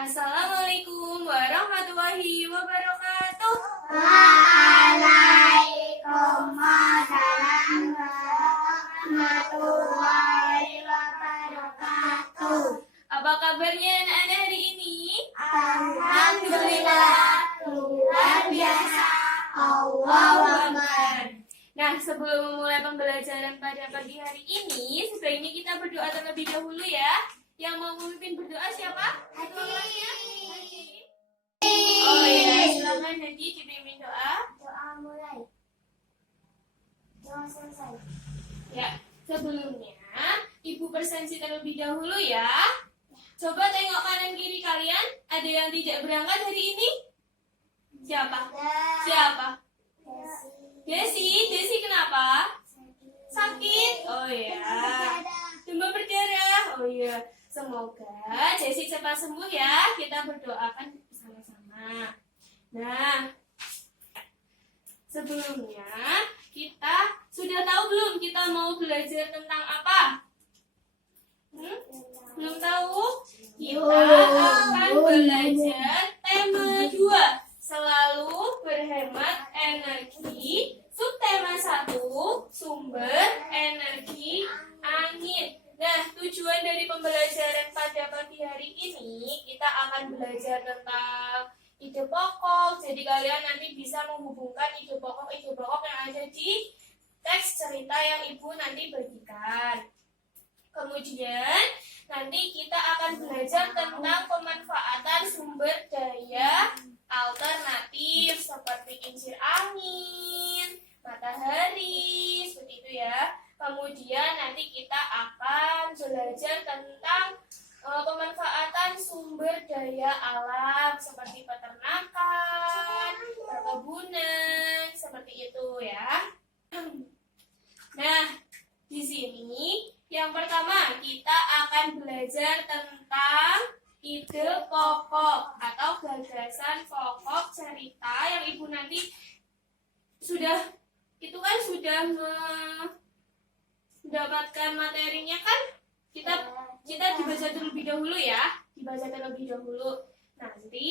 Assalamualaikum warahmatullahi wabarakatuh. Waalaikumsalam warahmatullahi wabarakatuh. Apa kabarnya anak-anak hari ini? Alhamdulillah, luar biasa. Allahu Akbar. Nah, sebelum memulai pembelajaran pada pagi hari ini, sebaiknya kita berdoa terlebih dahulu ya. Yang mau memimpin berdoa siapa? Ketuanya? Oh ya, silakan Hadi dipimpin doa. Doa mulai. Doa selesai. Ya, sebelumnya Ibu bersensi terlebih dahulu ya. Coba tengok kanan kiri kalian, ada yang tidak berangkat hari ini? Siapa? Siapa? Desi kenapa? Sakit? Oh ya. Demam berdarah? Oh ya. Semoga Desi cepat sembuh ya. Kita berdoakan bersama-sama. Nah, sebelumnya kita sudah tahu belum kita mau belajar tentang apa? Belum tahu? Kita akan belajar tema 2, selalu berhemat energi. Subtema 1, sumber energi angin. Nah, tujuan dari pembelajaran pada pagi hari ini, kita akan belajar tentang ide pokok. Jadi kalian nanti bisa menghubungkan ide pokok yang ada di teks cerita yang Ibu nanti bagikan. Kemudian nanti kita akan belajar tentang pemanfaatan sumber daya alternatif seperti kincir angin, matahari, seperti itu ya. Kemudian nanti kita akan belajar tentang pemanfaatan sumber daya alam seperti peternakan, perkebunan, seperti itu ya. Nah, di sini yang pertama kita akan belajar tentang ide pokok atau gagasan pokok cerita yang Ibu nanti sudah mendapatkan materinya kan? Kita dibaca terlebih dahulu ya. Nanti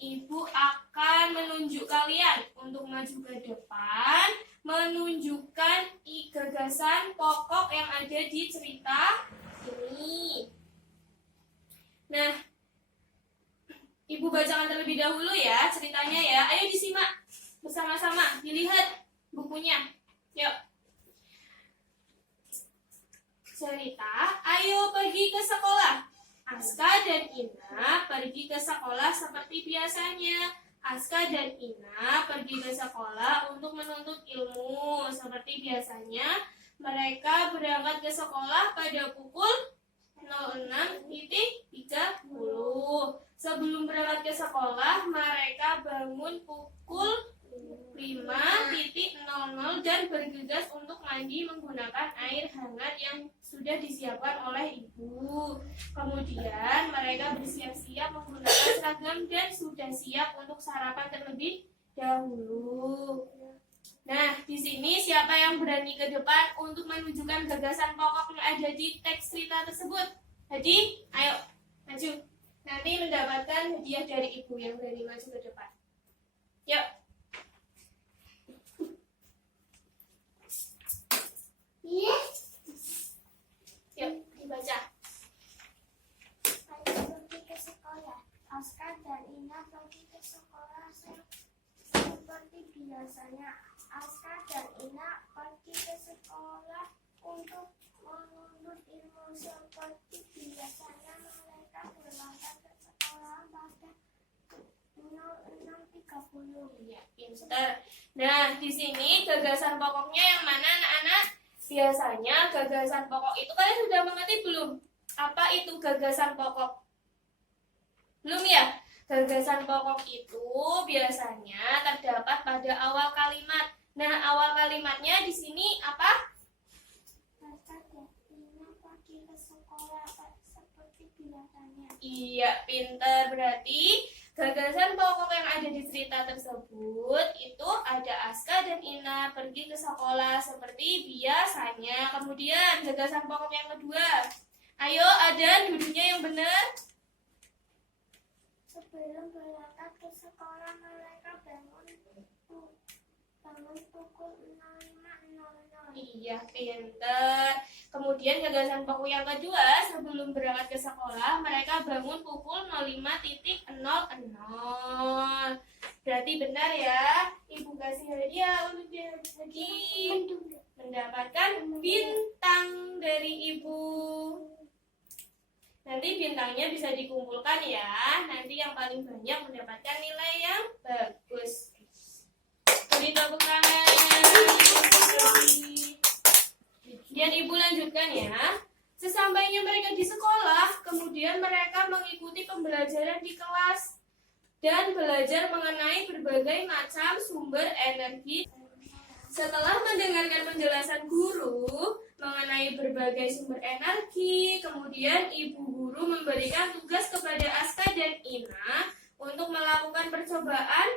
Ibu akan menunjuk kalian untuk maju ke depan, menunjukkan gagasan pokok yang ada di cerita ini. Nah, Ibu bacakan terlebih dahulu ya ceritanya ya. Ayo disimak bersama-sama, dilihat bukunya. Yuk. Cerita, ayo pergi ke sekolah. Aska dan Ina pergi ke sekolah seperti biasanya. Aska dan Ina pergi ke sekolah untuk menuntut ilmu. Seperti biasanya, mereka berangkat ke sekolah pada pukul 06.30. Sebelum berangkat ke sekolah, mereka bangun pukul 5.00 dan bergegas untuk mandi menggunakan air hangat yang sudah disiapkan oleh Ibu. Kemudian mereka bersiap-siap menggunakan seragam dan sudah siap untuk sarapan terlebih dahulu. Nah, di sini siapa yang berani ke depan untuk menunjukkan gagasan pokok yang ada di teks cerita tersebut? Hadi, ayo maju. Nanti mendapatkan hadiah dari Ibu yang berani maju ke depan. Yuk. Yuk, dibaca. Pergi ke sekolah. Aska dan Ina pergi ke sekolah seperti biasanya. Aska dan Ina pergi ke sekolah untuk menuntut ilmu seperti biasanya. Mereka berangkat ke sekolah pada 06.30. Iya, pintar. Nah, di sini gagasan pokoknya yang mana anak-anak? Biasanya gagasan pokok itu kalian sudah mengerti belum? Apa itu gagasan pokok? Belum ya? Gagasan pokok itu biasanya terdapat pada awal kalimat. Nah, awal kalimatnya di sini apa? Aska dan Ina pergi ke sekolah seperti biasanya. Iya, pintar. Berarti gagasan pokok yang ada di cerita tersebut itu ada Aska dan Ina pergi ke sekolah seperti biasanya. Kemudian gagasan pokok yang kedua. Ayo, Adan, duduknya yang benar. Sebelum berangkat ke sekolah, mereka bangun pukul 05.00. Iya, pinter. Kemudian gagasan pokok yang kedua, sebelum berangkat ke sekolah, mereka bangun pukul 05.00. Berarti benar ya, Ibu kasih hadiah untuk dia lagi mendapatkan bintang dari Ibu. Nanti bintangnya bisa dikumpulkan ya. Nanti yang paling banyak mendapatkan nilai yang bagus. Beri tepuk tangan. Dan Ibu lanjutkan ya. Sesampainya mereka di sekolah, kemudian mereka mengikuti pembelajaran di kelas dan belajar mengenai berbagai macam sumber energi. Setelah mendengarkan penjelasan guru mengenai berbagai sumber energi, kemudian Ibu Guru memberikan tugas kepada Aska dan Ina untuk melakukan percobaan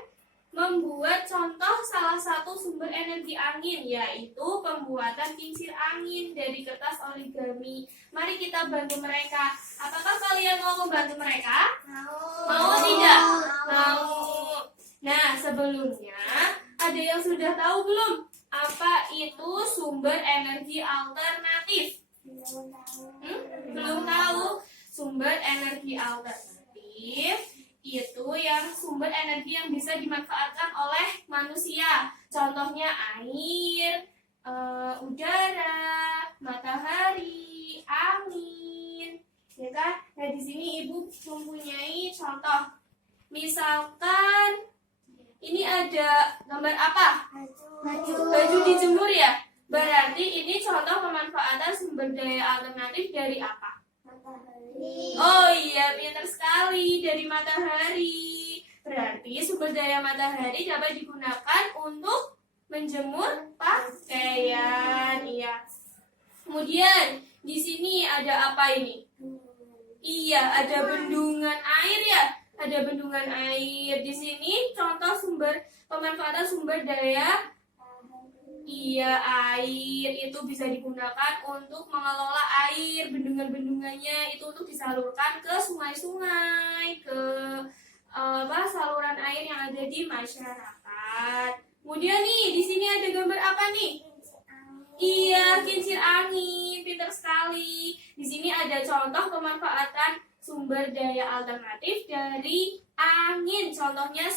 membuat contoh salah satu sumber energi angin, yaitu pembuatan kincir angin dari kertas origami. Mari kita bantu mereka. Apakah kalian mau membantu mereka? Mau tidak? Mau. Nah, sebelumnya ada yang sudah tahu belum? Apa itu sumber energi alternatif? Belum tahu. Sumber energi alternatif itu yang sumber energi yang bisa dimanfaatkan oleh manusia. Contohnya air, udara, matahari, angin, ya kan? Nah, di sini Ibu mempunyai contoh. Misalkan ini ada gambar apa? Baju dijemur ya? Berarti ini contoh pemanfaatan sumber daya alternatif dari apa? Oh iya, pintar sekali, dari matahari. Berarti sumber daya matahari dapat digunakan untuk menjemur pakaian. Iya. Kemudian di sini ada apa ini? Iya, ada bendungan air ya. Ada bendungan air. Di sini contoh pemanfaatan sumber daya. Iya, air itu bisa digunakan untuk mengelola air. Bendungan-bendungannya itu untuk disalurkan ke sungai-sungai, ke saluran air yang ada di masyarakat. Kemudian nih, di sini ada gambar apa nih? Iya, kincir angin. Pintar sekali. Di sini ada contoh pemanfaatan sumber daya alternatif dari angin. Contohnya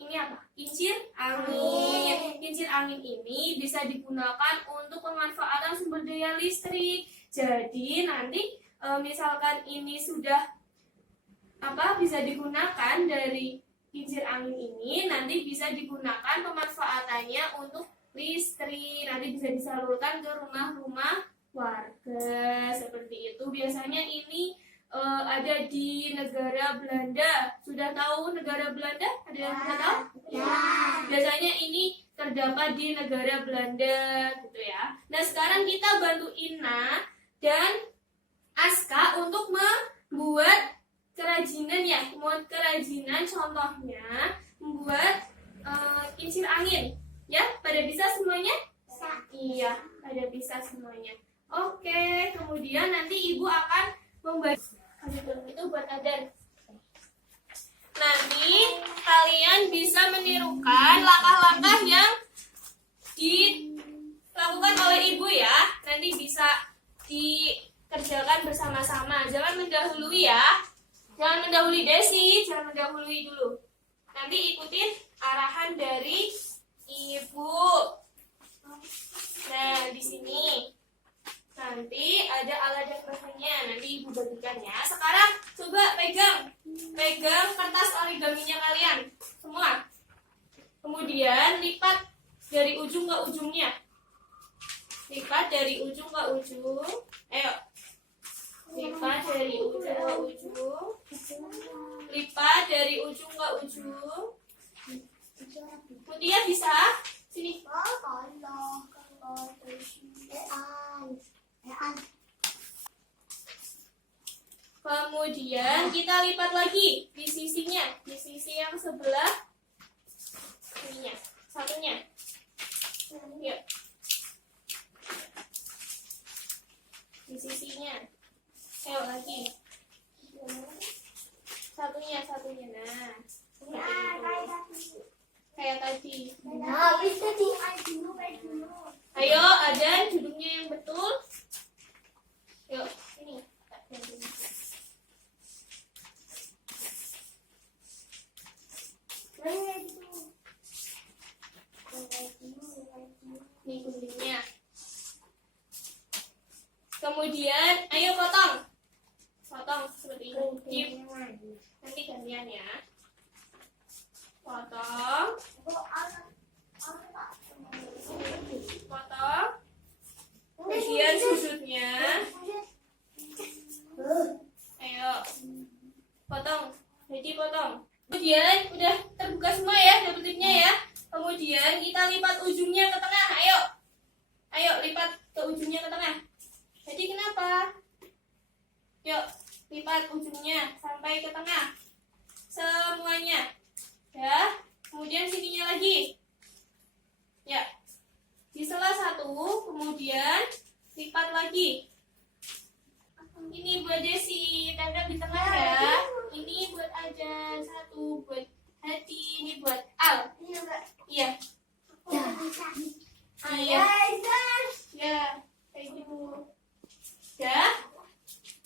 ini apa? Kincir angin. Kincir angin ini bisa digunakan untuk pemanfaatan sumber daya listrik. Jadi nanti misalkan ini sudah bisa digunakan dari kincir angin ini, nanti bisa digunakan pemanfaatannya untuk listrik. Nanti bisa disalurkan ke rumah-rumah warga. Seperti itu. Biasanya ini ada di negara Belanda. Sudah tahu negara Belanda? Ada yang sudah tahu? Ya. Biasanya ini terdapat di negara Belanda, gitu ya. Nah, sekarang kita bantu Ina dan Aska untuk membuat kerajinan ya. Membuat kerajinan, contohnya membuat kincir angin. Ya, pada bisa semuanya? Iya, pada bisa semuanya. Oke, kemudian nanti Ibu akan membaca. Itu buat Adan. Nanti kalian bisa menirukan langkah-langkah yang dilakukan oleh Ibu ya. Nanti bisa dikerjakan bersama-sama. Jangan mendahului ya. Jangan mendahului Desi, jangan mendahului dulu. Nanti ikutin arahan dari Ibu. Nah, di sini nanti ada alat dan bahannya, nanti Ibu bagikan ya. Sekarang coba pegang kertas origaminya kalian semua. Kemudian lipat dari ujung ke ujungnya. Lipat dari ujung ke ujung. Ayo. Lipat dari ujung ke ujung. Lipat dari ujung ke ujung. Mutia bisa? Sini. Kemudian kita lipat lagi di sisinya, di sisi yang sebelah ininya, satunya. Yuk. Di sisinya. Ayo lagi. Satunya. hasilnya. Nah, Nah, kayak tadi. nah, wis tadi dulu. Ayo, Adan, duduknya yang betul. Yuk, ini. Ini guntingnya. Kemudian, ayo potong. Potong seperti ini. Dip. Nanti gantian ya. Potong. Potong. Kemudian sudutnya. Ayo. Potong. Jadi potong. Kemudian udah terbuka semua ya dapetnya ya. Kemudian kita lipat ujungnya ke tengah. Ayo. Ayo lipat ke ujungnya ke tengah. Jadi kenapa? Yuk, lipat ujungnya sampai ke tengah. Semuanya. Ya. Kemudian sininya lagi. Ya. Di sela satu, kemudian lipat lagi. Ini buat Desi, tanda di tengah ya. Ini buat Ajan, satu buat Hati, ini buat Al. Iya. Iya. Ya, kayak gitu. Ya.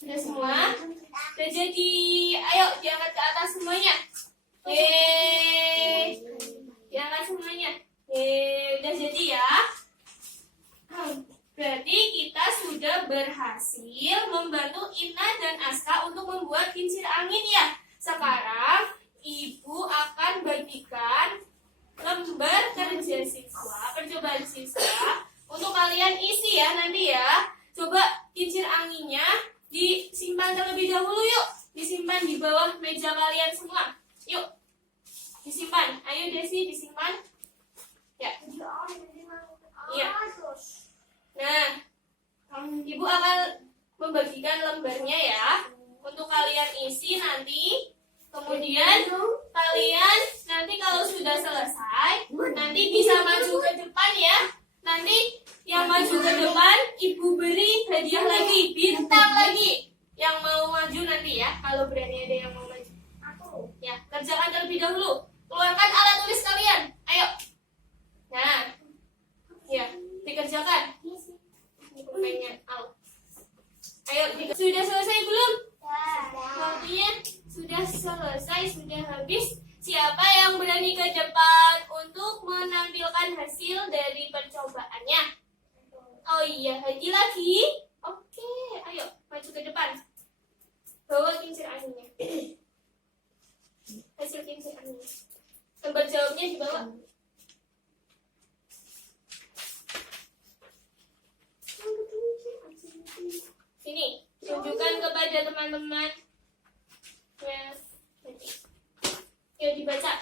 Udah semua? Udah jadi. Ayo diangkat ke atas semuanya. Yeay. Diangkat semuanya. Yeay, udah jadi ya. Berarti kita sudah berhasil membantu Ina dan Aska untuk membuat kincir angin ya. Sekarang Ibu akan bagikan lembar kerja siswa, percobaan siswa untuk kalian isi ya nanti ya. Coba kincir anginnya disimpan terlebih dahulu yuk. Disimpan di bawah meja kalian semua. Yuk. Disimpan. Ayo Desi disimpan. Ya. Iya. Nah, Ibu akan membagikan lembarnya ya untuk kalian isi nanti. Kemudian kalian nanti kalau sudah selesai nanti bisa maju ke depan ya. Nanti yang maju ke depan Ibu beri hadiah lagi, bintang lagi. Yang mau maju nanti ya, kalau berani ada yang mau maju. Ya, kerjakan terlebih dahulu. Keluarkan alat tulis kalian. Ayo. Nah. Ya, dikerjakan. Ini pulpennya Al. Ayo, sudah selesai belum? Waktunya sudah selesai, sudah habis. Siapa yang berani ke depan untuk menampilkan hasil dari percobaannya? Oh iya, lagi. Oke, ayo maju ke depan. Bawa kincir anginnya. Hasil kincir anginnya. Lembar jawabnya dibawa. Sini, tunjukkan kepada teman-teman. Yuk dibaca.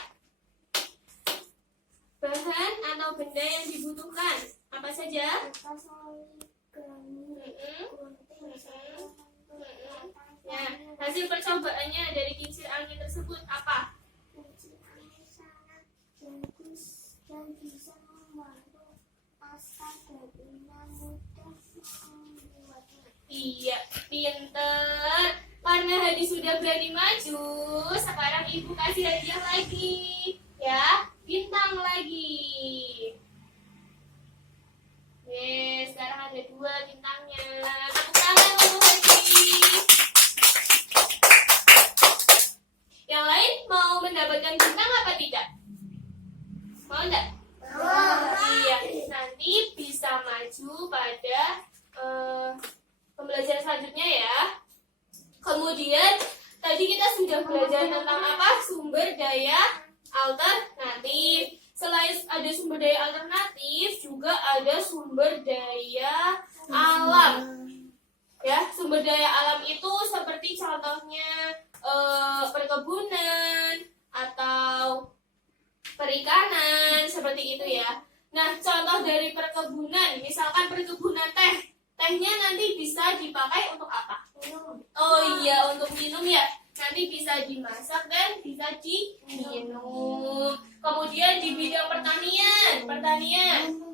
Bahan atau benda yang dibutuhkan apa saja? Nah, hasil percobaannya dari kincir angin tersebut apa? Kincir angin sangat bagus dan bisa membantu Aska dan Ina mudah membuatnya. Iya, pinter. Karena Hadi sudah berani maju, sekarang Ibu kasih hadiah lagi. Ya, bintang lagi. Yes, sekarang ada 2 bintangnya. Tepuk tangan untuk Hadi. Yang lain mau mendapatkan bintang apa tidak? Mau enggak? Iya, nanti bisa maju pada pembelajaran selanjutnya ya. Kemudian tadi kita sudah belajar tentang apa? Sumber daya alternatif. Selain ada sumber daya alternatif, juga ada sumber daya alam. Ya, sumber daya alam itu seperti contohnya perkebunan atau perikanan seperti itu ya. Nah, contoh dari perkebunan, misalkan perkebunan teh. Tehnya nanti bisa dipakai untuk apa? Minum. Oh iya, untuk minum ya. Nanti bisa dimasak dan bisa diminum. Kemudian di bidang pertanian.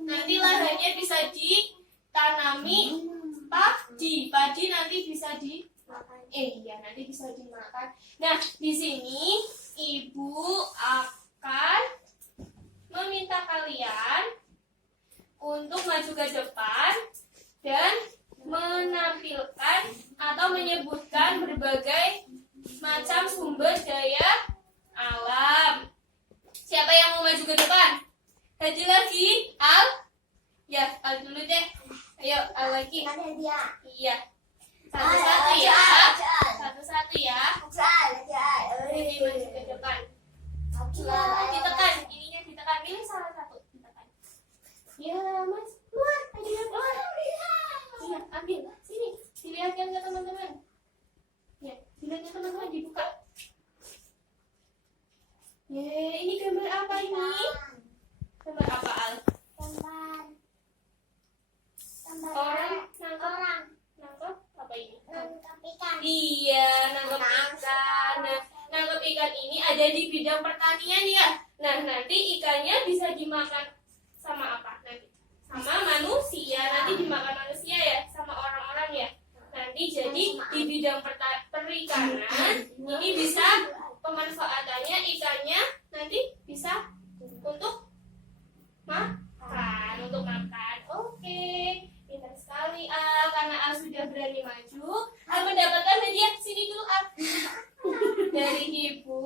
Nanti lahannya bisa ditanami padi. Padi nanti bisa nanti bisa dimakan. Nah, di sini Ibu akan meminta kalian untuk maju ke depan dan menampilkan atau menyebutkan berbagai macam sumber daya alam. Siapa yang mau maju ke depan? Haji lagi? Al? Ya, Al dulu deh. Ayo, Al lagi. Ada dia. Iya. Satu-satu ya. Satu-satu ya. Ini maju ke depan. Ditekan, ininya ditekan. Pilih salah satu. Ditekan. Ya, Mas. Keluar. Ayo keluar. Iya, ambil. Sini. Dilihatkan ke teman-teman. Ya, dilihatkan teman-teman dibuka. Ini gambar apa ini? Gambar apa, Al? Orang nangkep apa ini? Iya, nangkep ikan. Nah, nangkep ikan ini ada di bidang pertanian ya. Nah, nanti ikannya bisa dimakan sama apa? Nanti sama manusia. Nanti dimakan manusia ya, sama orang-orang ya. Nanti jadi di bidang perikanan ini bisa pemanfaatannya ikannya nanti bisa untuk makan, Oke, pintar sekali Al, karena Al sudah berani maju. Al mendapatkan hadiah, sini dulu Al. Dari Ibu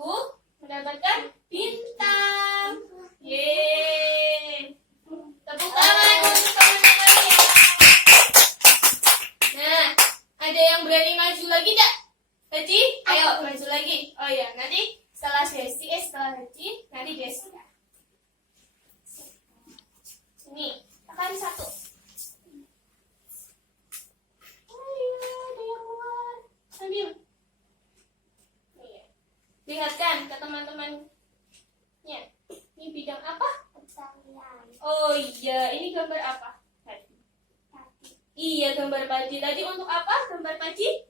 mendapatkan bintang. Yeay. Tepuk tangan untuk teman-temannya. Nah, ada yang berani maju lagi tak? Haji, ayo maju lagi. Oh ya, nanti setelah Haji, nanti Desi. Ini, tekan satu. Ayo, ada yang keluar. Ambil. Iya. Lihatkan ke teman-temannya. Ini bidang apa? Oh iya, ini gambar apa? Iya, gambar padi. Tadi untuk apa? Gambar padi?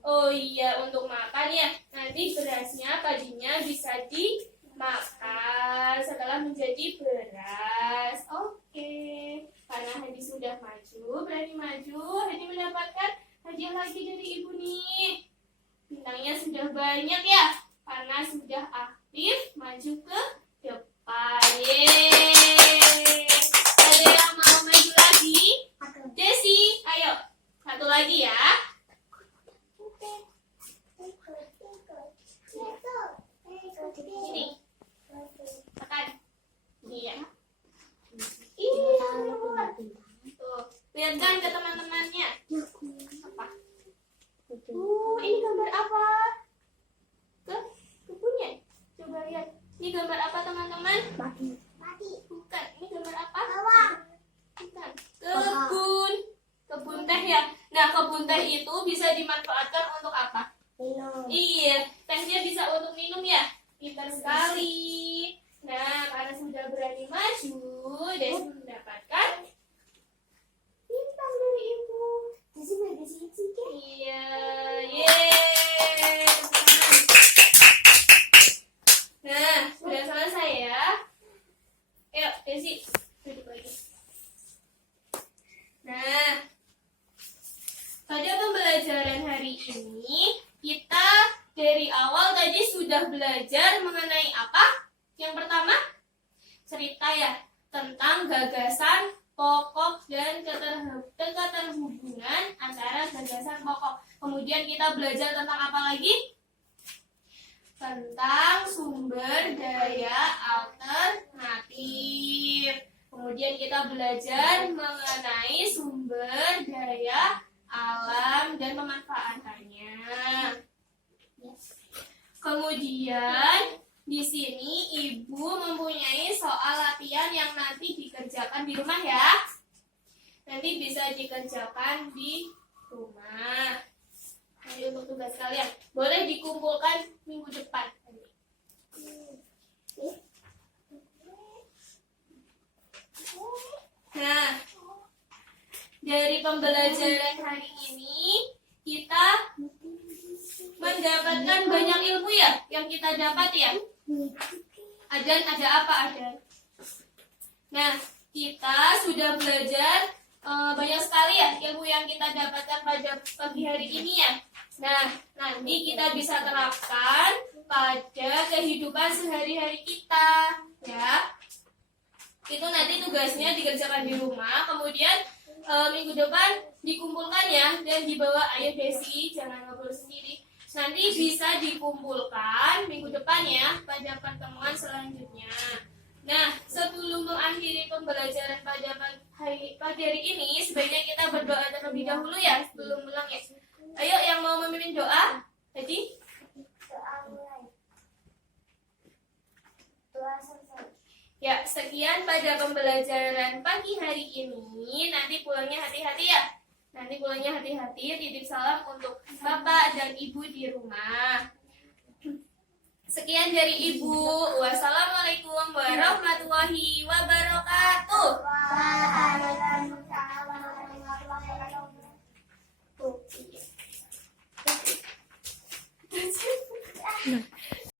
Oh iya, untuk makan ya. Nanti berasnya, padinya bisa dimakan setelah menjadi beras. Oke. Karena Hadi sudah maju, berani maju, Hadi mendapatkan hadiah lagi dari Ibu nih. Bintangnya sudah banyak ya, karena sudah aktif maju ke depan. Yeay. Ada yang mau maju lagi? Desi, ayo. Satu lagi ya. Ini. Tekan. Iya. Iya. Tuh, lihatkan ke teman-temannya. Apa? Ini gambar apa? Kebunnya. Coba lihat. Ini gambar apa teman-teman? Bukan. Ini gambar apa? Bukan. Kebun teh ya. Nah, kebun teh itu bisa dimanfaatkan untuk apa? Iya, tehnya bisa untuk minum ya. Pintar sekali. Nah, karena sudah berani maju, Desi mendapatkan bintang dari Ibu. Iya, yeay. Nah, sudah selesai ya. Ayo, Desi, duduk lagi. Nah, pada pembelajaran hari ini, kita dari awal tadi sudah belajar mengenai apa? Yang pertama, cerita ya, tentang gagasan pokok dan keterhubungan antara gagasan pokok. Kemudian kita belajar tentang apa lagi? Tentang sumber daya alternatif. Kemudian kita belajar mengenai sumber daya alam dan pemanfaatannya. Kemudian di sini Ibu mempunyai soal latihan yang nanti dikerjakan di rumah ya. Nanti bisa dikerjakan di rumah. Nanti untuk tugas kalian boleh dikumpulkan minggu depan. Nah, dari pembelajaran hari ini kita mendapatkan banyak ilmu ya yang kita dapat ya. Ada apa Adan? Nah, kita sudah belajar banyak sekali ya ilmu yang kita dapatkan pada pagi hari ini ya. Nah, nanti kita bisa terapkan pada kehidupan sehari-hari kita, ya. Itu nanti tugasnya dikerjakan di rumah, kemudian minggu depan dikumpulkan ya dan dibawa ayah Desi, jangan ngobrol sendiri. Nanti bisa dikumpulkan minggu depan ya pada pertemuan selanjutnya. Nah, sebelum mengakhiri pembelajaran pada pagi hari ini, sebaiknya kita berdoa terlebih dahulu ya sebelum pulang ya. Ayo yang mau memimpin doa, tadi? Doa mulai. Doa selesai. Ya, sekian pada pembelajaran pagi hari ini. Nanti pulangnya hati-hati ya. Nanti pulangnya hati-hati, titip salam untuk Bapak dan Ibu di rumah. Sekian dari Ibu. Wassalamualaikum warahmatullahi wabarakatuh. Waalaikumsalam.